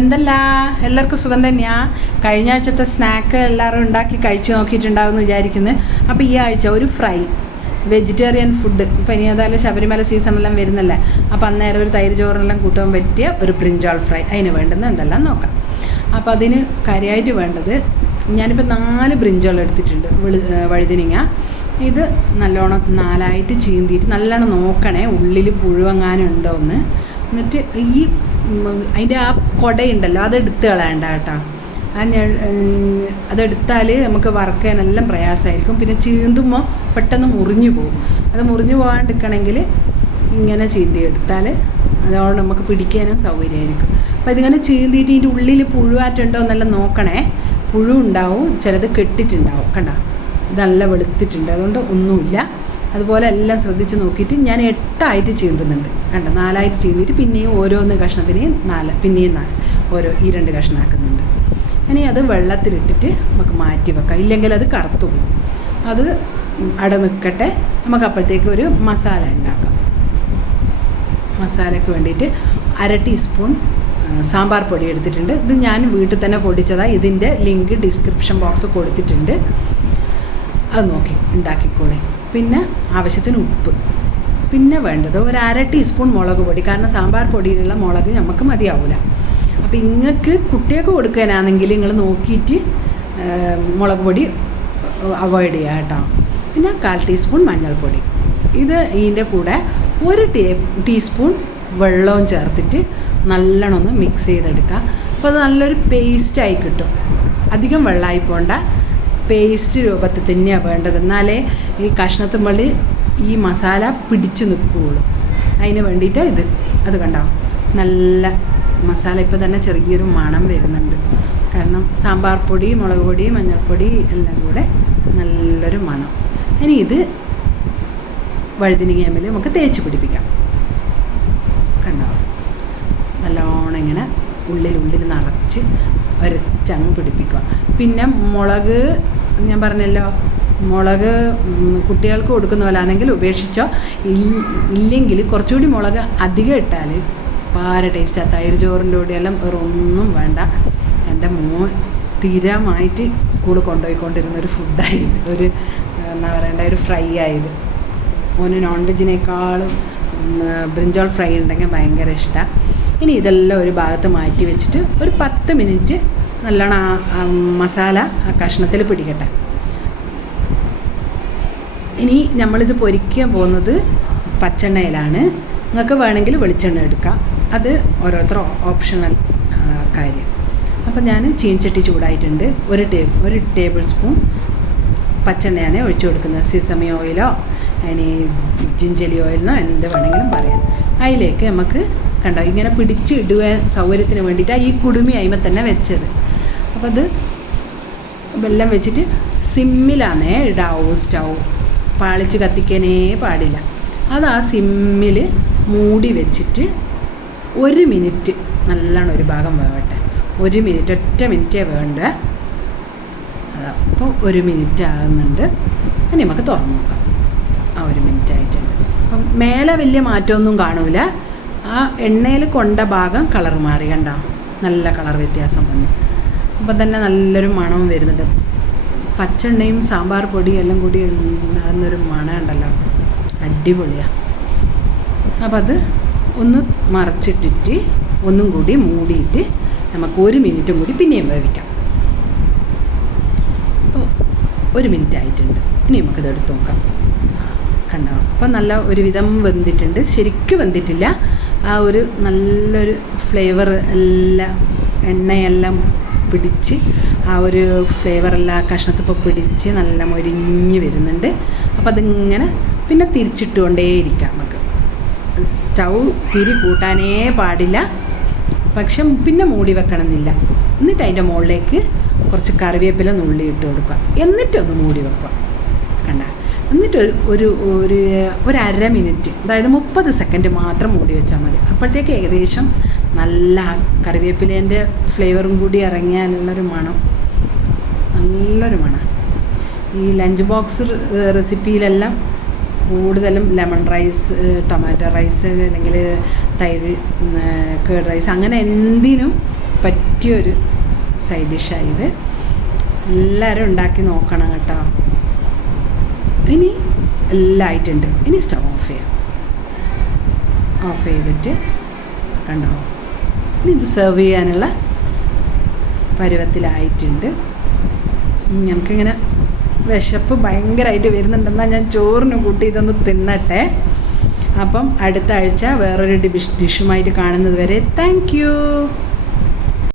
എന്തല്ല എല്ലാവർക്കും സുഖം തന്നെയാണ്. കഴിഞ്ഞ ആഴ്ചത്തെ സ്നാക്ക് എല്ലാവരും ഉണ്ടാക്കി കഴിച്ച് നോക്കിയിട്ടുണ്ടാവുമെന്ന് വിചാരിക്കുന്നത്. അപ്പോൾ ഈ ആഴ്ച ഒരു ഫ്രൈ വെജിറ്റേറിയൻ ഫുഡ്, ഇപ്പോൾ ഇനി ഏതായാലും ശബരിമല സീസണെല്ലാം വരുന്നല്ലേ, അപ്പോൾ അന്നേരം ഒരു തൈര് ചോറെല്ലാം കൂട്ടാൻ പറ്റിയ ഒരു ബ്രിഞ്ചാൾ ഫ്രൈ. അതിന് വേണ്ടുന്ന എന്തെല്ലാം നോക്കാം. അപ്പോൾ അതിന് കാര്യമായിട്ട് വേണ്ടത്, ഞാനിപ്പോൾ 4 ബ്രിഞ്ചാൾ എടുത്തിട്ടുണ്ട്. വഴുതിനിങ്ങ ഇത് നല്ലോണം 4ആയിട്ട് ചീന്തിയിട്ട് നല്ലോണം നോക്കണേ ഉള്ളിൽ പുഴുവങ്ങാനും ഉണ്ടോ എന്ന്. എന്നിട്ട് ഈ അതിൻ്റെ ആ കൊടയുണ്ടല്ലോ അതെടുത്ത് കളയണ്ട കേട്ടോ. അതെടുത്താൽ നമുക്ക് വറുക്കാനെല്ലാം പ്രയാസമായിരിക്കും. പിന്നെ ചീന്തുമ്പോൾ പെട്ടെന്ന് മുറിഞ്ഞു പോകും. അത് മുറിഞ്ഞു പോകാണ്ടിരിക്കണമെങ്കിൽ ഇങ്ങനെ ചീന്തി എടുത്താൽ അതുകൊണ്ട് നമുക്ക് പിടിക്കാനും സൗകര്യമായിരിക്കും. അപ്പോൾ ഇതിങ്ങനെ ചീന്തിയിട്ട് ഇതിൻ്റെ ഉള്ളിൽ പുഴുവാറ്റുണ്ടോ എന്നെല്ലാം നോക്കണേ. പുഴു ഉണ്ടാവും, ചിലത് കെട്ടിട്ടുണ്ടാവും. കണ്ടോ, ഇത് നല്ല വെളുത്തിട്ടുണ്ട്, അതുകൊണ്ട് ഒന്നുമില്ല. അതുപോലെ എല്ലാം ശ്രദ്ധിച്ച് നോക്കിയിട്ട് ഞാൻ 8ആയിട്ട് ചീന്തുന്നുണ്ട്. കണ്ടോ, 4ആയിട്ട് ചീന്തിയിട്ട് പിന്നെയും ഓരോന്ന് കഷ്ണത്തിനെയും 4 പിന്നെയും 4 ഓരോ ഈ 2 കഷ്ണമാക്കുന്നുണ്ട്. ഇനി അത് വെള്ളത്തിലിട്ടിട്ട് നമുക്ക് മാറ്റി വെക്കാം, ഇല്ലെങ്കിൽ അത് കറുത്തു പോകും. അത് അവിടെ നിൽക്കട്ടെ. നമുക്ക് അപ്പോഴത്തേക്ക് ഒരു മസാല ഉണ്ടാക്കാം. മസാലയ്ക്ക് വേണ്ടിയിട്ട് 1/2 ടീസ്പൂൺ സാമ്പാർ പൊടി എടുത്തിട്ടുണ്ട്. ഇത് ഞാൻ വീട്ടിൽ തന്നെ പൊടിച്ചതാണ്. ഇതിൻ്റെ ലിങ്ക് ഡിസ്ക്രിപ്ഷൻ ബോക്സ് കൊടുത്തിട്ടുണ്ട്, അത് നോക്കി ഉണ്ടാക്കിക്കോളെ. പിന്നെ ആവശ്യത്തിന് ഉപ്പ്. പിന്നെ വേണ്ടത് ഒരു 1/2 ടീസ്പൂൺ മുളക് പൊടി, കാരണം സാമ്പാർ പൊടിയിലുള്ള മുളക് നമുക്ക് മതിയാവില്ല. അപ്പോൾ ഇങ്ങൾക്ക് കുട്ടികൾക്ക് കൊടുക്കാനാണെങ്കിൽ നിങ്ങൾ നോക്കിയിട്ട് മുളക് പൊടി അവോയ്ഡ് ചെയ്യുക കേട്ടോ. പിന്നെ 1/4 ടീസ്പൂൺ മഞ്ഞൾപ്പൊടി. ഇത് ഇതിൻ്റെ കൂടെ 1 ടീസ്പൂൺ വെള്ളവും ചേർത്തിട്ട് നല്ലോണം ഒന്ന് മിക്സ് ചെയ്തെടുക്കുക. അപ്പോൾ അത് നല്ലൊരു പേസ്റ്റായി കിട്ടും. അധികം വെള്ളമായി പോണ്ട, പേസ്റ്റ് രൂപത്തിൽ തന്നെയാണ് വേണ്ടത്. എന്നാലേ ഈ കഷ്ണത്തുമ്പള്ളി ഈ മസാല പിടിച്ച് നിൽക്കുകയുള്ളൂ. അതിന് വേണ്ടിയിട്ട് ഇത് അത് കണ്ടോ, നല്ല മസാല. ഇപ്പോൾ തന്നെ ചെറിയൊരു മണം വരുന്നുണ്ട്, കാരണം സാമ്പാർ പൊടി, മുളക് പൊടി, മഞ്ഞൾപ്പൊടി എല്ലാം കൂടെ നല്ലൊരു മണം. ഇനി ഇത് വഴുതിനിങ്ങയിൽ നമുക്ക് തേച്ച് പിടിപ്പിക്കാം. കണ്ടോ, നല്ലോണം ഇങ്ങനെ ഉള്ളിൽ നിറച്ച് ഒരച്ചങ്ങ് പിടിപ്പിക്കുക. പിന്നെ മുളക് ഞാൻ പറഞ്ഞല്ലോ, മുളക് കുട്ടികൾക്ക് കൊടുക്കുന്ന പോലെ ആണെങ്കിൽ ഉപേക്ഷിച്ചോ. ഇല്ലെങ്കിൽ കുറച്ചുകൂടി മുളക് അധികം ഇട്ടാൽ പാര ടേസ്റ്റാണ്. തൈര് ചോറിൻ്റെ കൂടെയെല്ലാം വേറെ ഒന്നും വേണ്ട. എൻ്റെ മോൻ സ്ഥിരമായിട്ട് സ്കൂളിൽ കൊണ്ടുപോയിക്കൊണ്ടിരുന്നൊരു ഫുഡായി, ഒരു എന്താ പറയണ്ട, ഒരു ഫ്രൈ ആയത്. മോന് നോൺ വെജിനേക്കാളും ബ്രിഞ്ചാൾ ഫ്രൈ ഉണ്ടെങ്കിൽ ഭയങ്കര ഇഷ്ടമാണ്. ഇനി ഇതെല്ലാം ഒരു ഭാഗത്ത് മാറ്റി വെച്ചിട്ട് ഒരു 10 മിനിറ്റ് നല്ലോണം ആ മസാല ആ കഷ്ണത്തിൽ പിടിക്കട്ടെ. ഇനി നമ്മളിത് പൊരിക്കാൻ പോകുന്നത് പച്ചെണ്ണയിലാണ്. നിങ്ങൾക്ക് വേണമെങ്കിൽ വെളിച്ചെണ്ണ എടുക്കാം, അത് ഓരോരുത്തർ ഓപ്ഷണൽ കാര്യം. അപ്പം ഞാൻ ചീനച്ചട്ടി ചൂടായിട്ടുണ്ട്. ഒരു ടേബിൾ സ്പൂൺ പച്ചെണ്ണയാണ് ഒഴിച്ചു കൊടുക്കുന്നത്. സിസമി ഓയിലോ ഇനി ജിഞ്ചലി ഓയിലിനോ എന്ത് വേണമെങ്കിലും പറയാം. അതിലേക്ക് നമുക്ക് കണ്ടോ ഇങ്ങനെ പിടിച്ച് ഇടുക സൗകര്യത്തിന് വേണ്ടിയിട്ടാണ് ഈ കുടുമി അയിമ തന്നെ വെച്ചത്. അപ്പോൾ അത് വെള്ളം വെച്ചിട്ട് സിമ്മിലാണേ ഇടാവൂ. സ്റ്റൗ പാളിച്ച് കത്തിക്കാനേ പാടില്ല. അത് ആ സിമ്മിൽ മൂടി വെച്ചിട്ട് 1 മിനിറ്റ് നല്ലോണം ഒരു ഭാഗം വേവട്ടെ. 1 മിനിറ്റ്, ഒറ്റ മിനിറ്റേ വേണ്ട. അതാ അപ്പോൾ 1 മിനിറ്റ് ആകുന്നുണ്ട്. ഇനി നമുക്ക് തുറന്നു നോക്കാം. ആ 1 മിനിറ്റ് ആയിട്ടുണ്ട്. അപ്പം മേലെ വലിയ മാറ്റമൊന്നും കാണൂല. ആ എണ്ണയിൽ കൊണ്ട ഭാഗം കളർ മാറി, കണ്ടോ, നല്ല കളർ വ്യത്യാസം വന്നു. അപ്പം തന്നെ നല്ലൊരു മണവും വരുന്നുണ്ട്. പച്ചെണ്ണയും സാമ്പാർ പൊടിയും എല്ലാം കൂടി ഉണ്ടാകുന്നൊരു മണം ഉണ്ടല്ലോ, അടിപൊളിയാണ്. അപ്പം അത് ഒന്ന് മറച്ചിട്ടിട്ട് ഒന്നും കൂടി മൂടിയിട്ട് നമുക്ക് 1 മിനിറ്റും കൂടി പിന്നെയും വേവിക്കാം. അപ്പോൾ 1 മിനിറ്റ് ആയിട്ടുണ്ട്. ഇനി നമുക്കിത് എടുത്ത് നോക്കാം. കണ്ടോ, അപ്പം നല്ല ഒരുവിധം വെന്തിട്ടുണ്ട്. ശരിക്കും വെന്തിട്ടില്ല. ആ ഒരു നല്ലൊരു ഫ്ലേവർ എല്ലാം എണ്ണയെല്ലാം പിടിച്ച് ആ ഒരു ഫ്ലേവറെല്ലാം കഷ്ണത്തിപ്പോൾ പിടിച്ച് നല്ല മൊരിഞ്ഞ് വരുന്നുണ്ട്. അപ്പോൾ അതിങ്ങനെ പിന്നെ തിരിച്ചിട്ടുകൊണ്ടേയിരിക്കാം. നമുക്ക് സ്റ്റൗ തിരി കൂട്ടാനേ പാടില്ല, പക്ഷെ പിന്നെ മൂടി വെക്കണമെന്നില്ല. എന്നിട്ട് അതിൻ്റെ മുകളിലേക്ക് കുറച്ച് കറിവേപ്പില നുള്ളി ഇട്ട് കൊടുക്കുക. എന്നിട്ടൊന്ന് മൂടി വെക്കുക. കണ്ട, എന്നിട്ട് ഒരു 1/2 മിനിറ്റ്, അതായത് 30 സെക്കൻഡ് മാത്രം മൂടി വെച്ചാൽ മതി. അപ്പോഴത്തേക്ക് ഏകദേശം നല്ല കറിവേപ്പിലേൻ്റെ ഫ്ലേവറും കൂടി ഇറങ്ങിയാലുള്ളൊരു മണം, നല്ലൊരു മണം. ഈ ലഞ്ച് ബോക്സ് റെസിപ്പിയിലെല്ലാം കൂടുതലും ലെമൺ റൈസ്, ടൊമാറ്റോ റൈസ്, അല്ലെങ്കിൽ തൈര് കേർഡ് റൈസ്, അങ്ങനെ എന്തിനും പറ്റിയൊരു സൈഡ് ഡിഷായത്. എല്ലാവരും ഉണ്ടാക്കി നോക്കണം കേട്ടോ. ഇനി എല്ലാം ആയിട്ടുണ്ട്. ഇനി സ്റ്റവ് ഓഫ് ചെയ്യാം. ഓഫ് ചെയ്തിട്ട് കണ്ടോ, ഇനി ഇത് സെർവ് ചെയ്യാനുള്ള പരുവത്തിലായിട്ടുണ്ട്. ഞങ്ങൾക്കിങ്ങനെ വിശപ്പ് ഭയങ്കരമായിട്ട് വരുന്നുണ്ടെന്നാൽ ഞാൻ ചോറിന് കൂട്ടി ഇതൊന്ന് തിന്നട്ടെ. അപ്പം അടുത്ത ആഴ്ച വേറൊരു ഡിഷുമായിട്ട് കാണുന്നത് വരെ താങ്ക് യു.